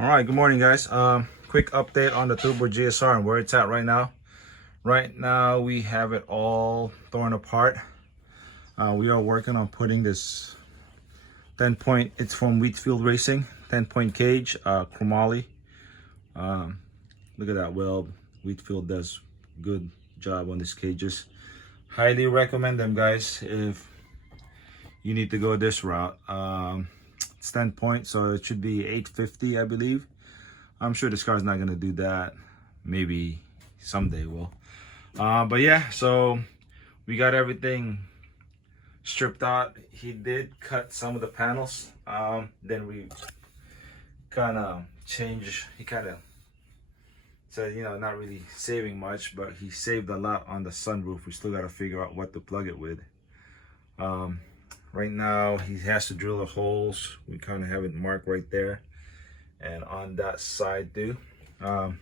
All right, good morning, guys. Quick update on the turbo GSR and where it's at right now. Right now, we have it all torn apart. We are working on putting this 10-point, it's from Whitefield Racing, 10-point cage, chromoly. Look at that weld. Whitefield does good job on these cages. Highly recommend them, guys, if you need to go this route. It's 10 points, so it should be 850, I believe. I'm sure this car's not gonna do that. Maybe someday will. But yeah, so we got everything stripped out. He did cut some of the panels. Then we kind of changed. He kind of said, you know, not really saving much, but he saved a lot on the sunroof. We still got to figure out what to plug it with. Right now, he has to drill the holes. We kind of have it marked right there. And on that side too. What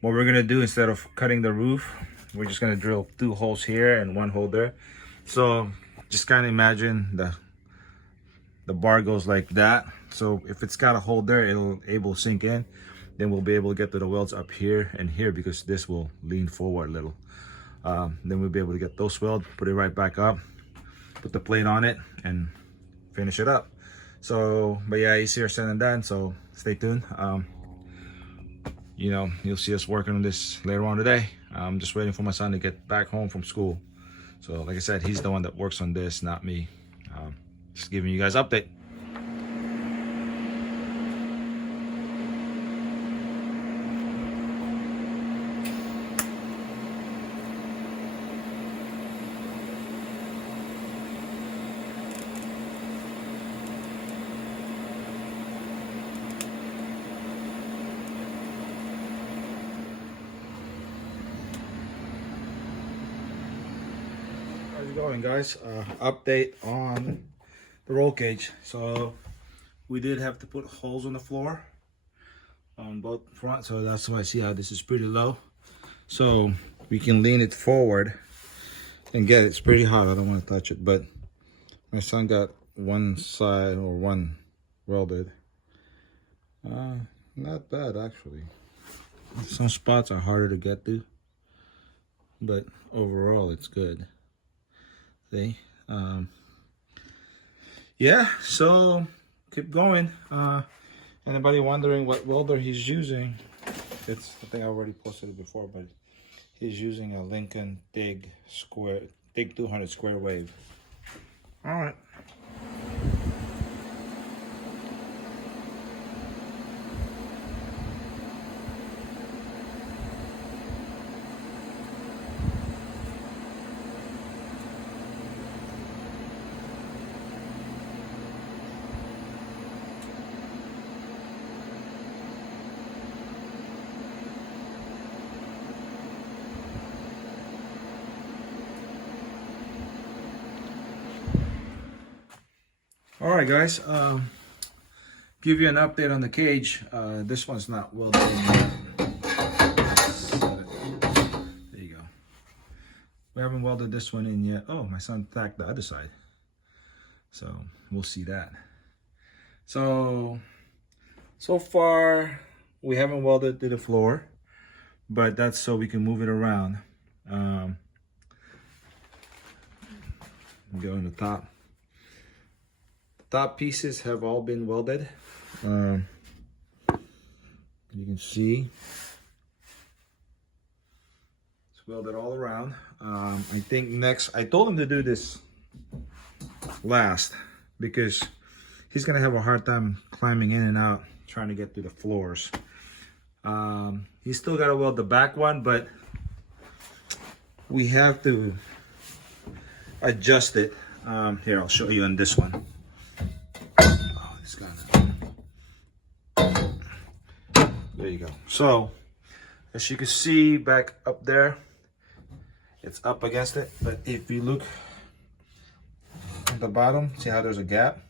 we're gonna do, instead of cutting the roof, we're just gonna drill 2 holes here and 1 hole there. So just kind of imagine the bar goes like that. So if it's got a hole there, it'll able to sink in. Then we'll be able to get to the welds up here and here, because this will lean forward a little. Then we'll be able to get those welded, put it right back up, put the plate on it, and finish it up. So, but yeah, easier said than done, so stay tuned. You know, you'll see us working on this later on today. I'm just waiting for my son to get back home from school. So like I said, he's the one that works on this, not me. Just giving you guys an update. How's it going, guys? Update on the roll cage. So we did have to put holes on the floor on both front, so that's why I see how this is pretty low, so we can lean it forward and get it. It's pretty hot, I don't want to touch it, but my son got one side or one welded. Not bad actually. Some spots are harder to get to, but overall it's good. See, yeah, so keep going. Anybody wondering what welder he's using? It's, I think I already posted it before, but he's using a Lincoln TIG 200 square wave. All right. All right, guys, give you an update on the cage. This one's not welded in yet. There you go. We haven't welded this one in yet. Oh, my son tacked the other side, so we'll see that. So far we haven't welded to the floor, but that's so we can move it around. Go in the top. Top pieces have all been welded. You can see it's welded all around. I think next, I told him to do this last because he's gonna have a hard time climbing in and out trying to get through the floors. He's still gotta weld the back one, but we have to adjust it. Here, I'll show you on this one. There you go. So as you can see back up there, it's up against it, but if you look at the bottom, see how there's a gap?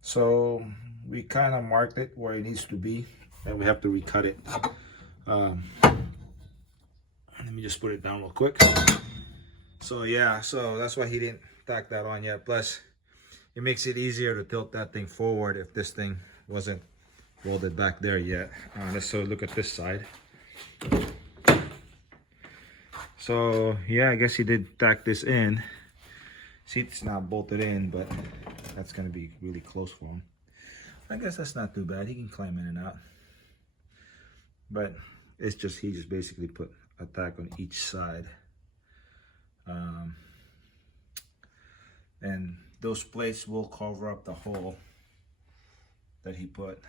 So we kind of marked it where it needs to be, and we have to recut it. Let me just put it down real quick. So yeah, so that's why he didn't tack that on yet. Plus it makes it easier to tilt that thing forward if this thing wasn't welded back there yet. Let's look at this side. So yeah, I guess he did tack this in. See, it's not bolted in, but that's gonna be really close for him. I guess that's not too bad. He can climb in and out. But it's just, he just basically put a tack on each side. And those plates will cover up the hole that he put.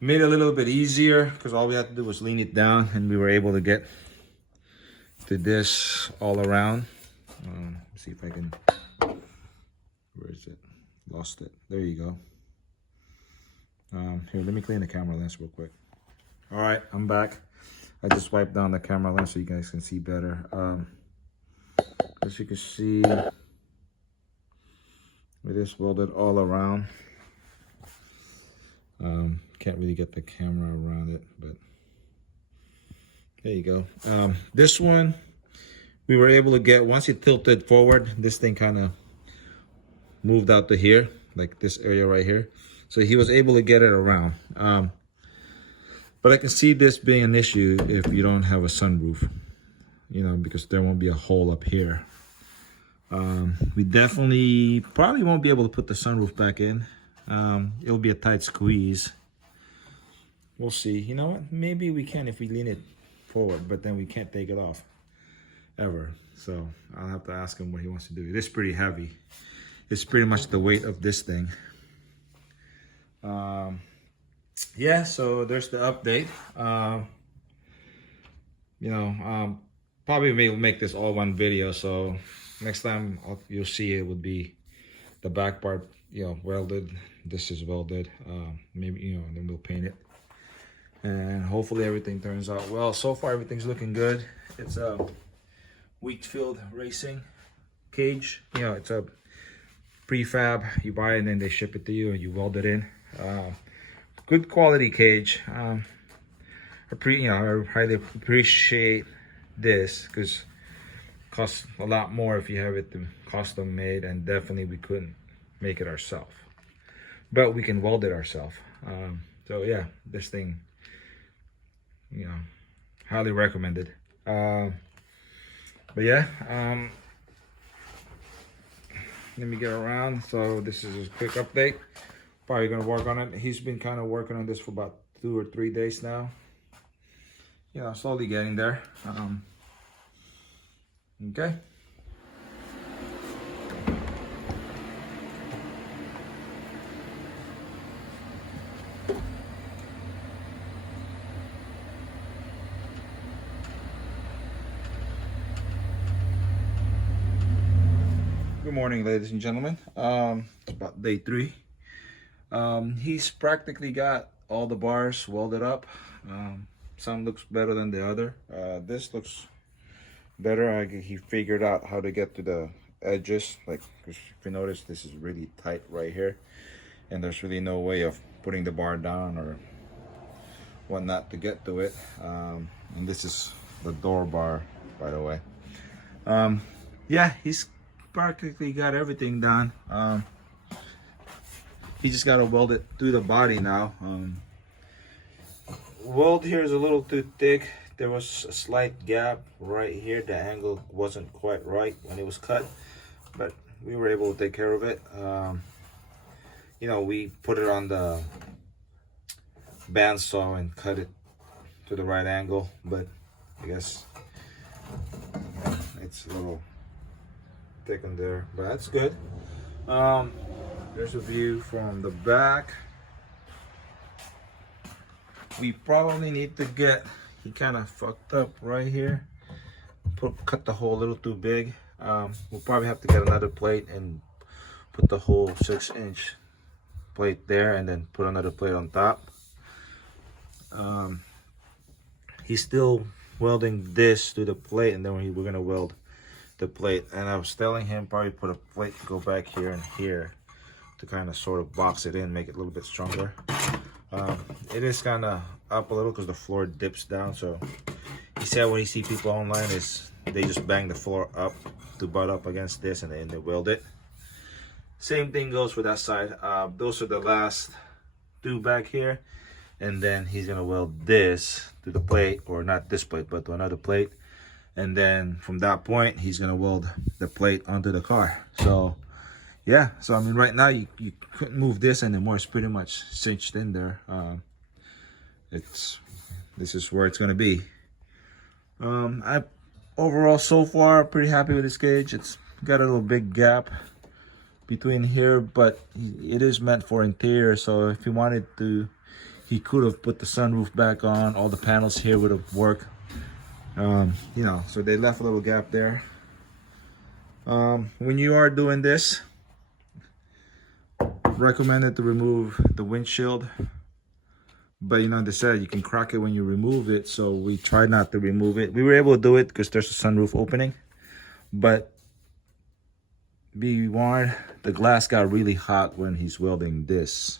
Made it a little bit easier because all we had to do was lean it down and we were able to get to this all around. See if I can, where is it? Lost it. There you go. Here, let me clean the camera lens real quick. All right, I'm back. I just wiped down the camera lens so you guys can see better. As you can see, it is welded all around. Can't really get the camera around it, but there you go. This one, we were able to get, once it tilted forward, this thing kind of moved out to here, like this area right here. So he was able to get it around. But I can see this being an issue if you don't have a sunroof, you know, because there won't be a hole up here. We definitely probably won't be able to put the sunroof back in. It'll be a tight squeeze. We'll see. You know what? Maybe we can if we lean it forward, but then we can't take it off ever. So I'll have to ask him what he wants to do. It is pretty heavy. It's pretty much the weight of this thing. Yeah, so there's the update. You know, probably make this all one video. So next time you'll see it would be the back part, you know, welded. This is welded. Maybe, you know, then we'll paint it. And hopefully everything turns out well. So far, everything's looking good. It's a Whitefield racing cage. You know, it's a prefab. You buy it and then they ship it to you and you weld it in. Good quality cage. I highly appreciate this because it costs a lot more if you have it custom made, and definitely we couldn't make it ourselves, but we can weld it ourselves. So yeah, this thing, you know, highly recommended. But yeah, let me get around. So this is a quick update. Probably gonna work on it. He's been kind of working on this for about 2 or 3 days now. You know, slowly getting there. Okay. Good morning, ladies and gentlemen. It's about day 3. He's practically got all the bars welded up. Some looks better than the other. This looks better. He figured out how to get to the edges. Like, if you notice, this is really tight right here, and there's really no way of putting the bar down or whatnot to get to it. And this is the door bar, by the way. Yeah, he's practically got everything done. He just got to weld it through the body now. Weld here is a little too thick. There was a slight gap right here. The angle wasn't quite right when it was cut, but we were able to take care of it. You know, we put it on the bandsaw and cut it to the right angle, but I guess it's a little thick on there, but that's good. There's a view from the back. We probably need to get, he kind of fucked up right here. Cut the hole a little too big. We'll probably have to get another plate and put the whole 6-inch plate there and then put another plate on top. He's still welding this to the plate, and then we're gonna weld the plate. And I was telling him probably put a plate to go back here and here to kind of sort of box it in, make it a little bit stronger. It is kind of up a little because the floor dips down. So he said when you see people online is they just bang the floor up to butt up against this and then they weld it. Same thing goes for that side. Those are the last do back here, and then he's gonna weld this to the plate, or not this plate but to another plate, and then from that point he's gonna weld the plate onto the car. So yeah, so I mean right now you couldn't move this anymore. It's pretty much cinched in there. This is where it's gonna be. I overall so far pretty happy with this cage. It's got a little big gap between here, but it is meant for interior, so if he wanted to, he could have put the sunroof back on. All the panels here would have worked. You know, so they left a little gap there. When you are doing this, recommended to remove the windshield, but you know, they said you can crack it when you remove it, so we tried not to remove it. We were able to do it because there's a sunroof opening, but be warned, the glass got really hot when he's welding this,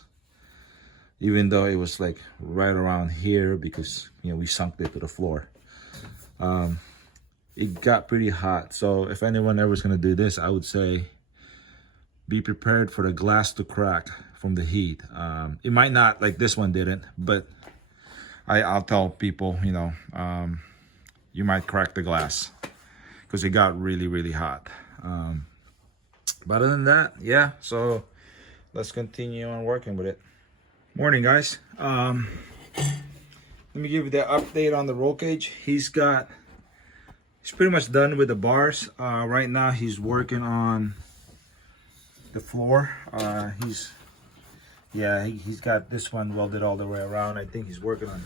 even though it was like right around here, because you know we sunk it to the floor. It got pretty hot, so if anyone ever is going to do this, I would say be prepared for the glass to crack from the heat. It might not, like this one didn't, but I'll tell people, you know, you might crack the glass because it got really hot. But other than that, yeah, so let's continue on working with it. Morning, guys. Let me give you the update on the roll cage. He's pretty much done with the bars. Right now he's working on the floor. He's got this one welded all the way around. I think he's working on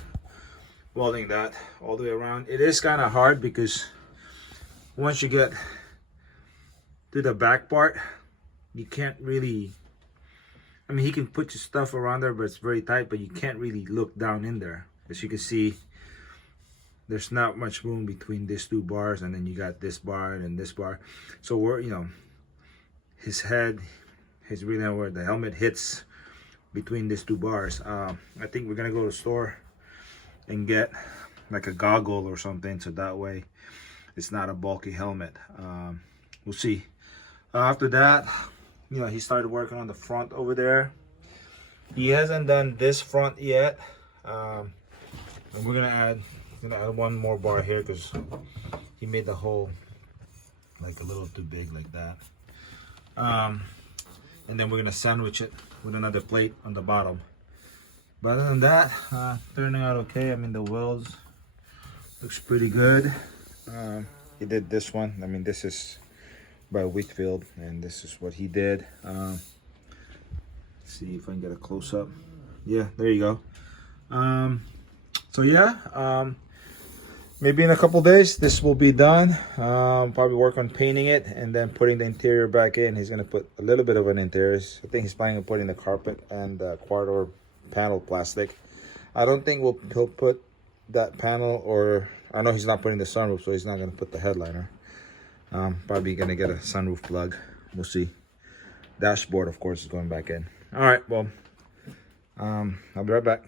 welding that all the way around. It is kind of hard because once you get to the back part, you can't really, I mean, he can put your stuff around there, but it's very tight, but you can't really look down in there. As you can see, there's not much room between these two bars, and then you got this bar and this bar. So we're, you know, his head, his really where the helmet hits between these two bars. I think we're gonna go to the store and get like a goggle or something, so that way it's not a bulky helmet. We'll see. After that, you know, he started working on the front over there. He hasn't done this front yet. And we're gonna add one more bar here because he made the hole like a little too big like that. And then we're gonna sandwich it with another plate on the bottom. But other than that, turning out okay. I mean, the welds looks pretty good. He did this one. I mean, this is by Whitefield, and this is what he did. Let's see if I can get a close-up. Yeah, there you go. So yeah, maybe in a couple days this will be done. Probably work on painting it and then putting the interior back in. He's gonna put a little bit of an interior. I think he's planning on putting the carpet and the quarter panel plastic. I don't think he'll put that panel, or I know he's not putting the sunroof, so he's not gonna put the headliner. Probably gonna get a sunroof plug. We'll see. Dashboard, of course, is going back in. All right, well, I'll be right back.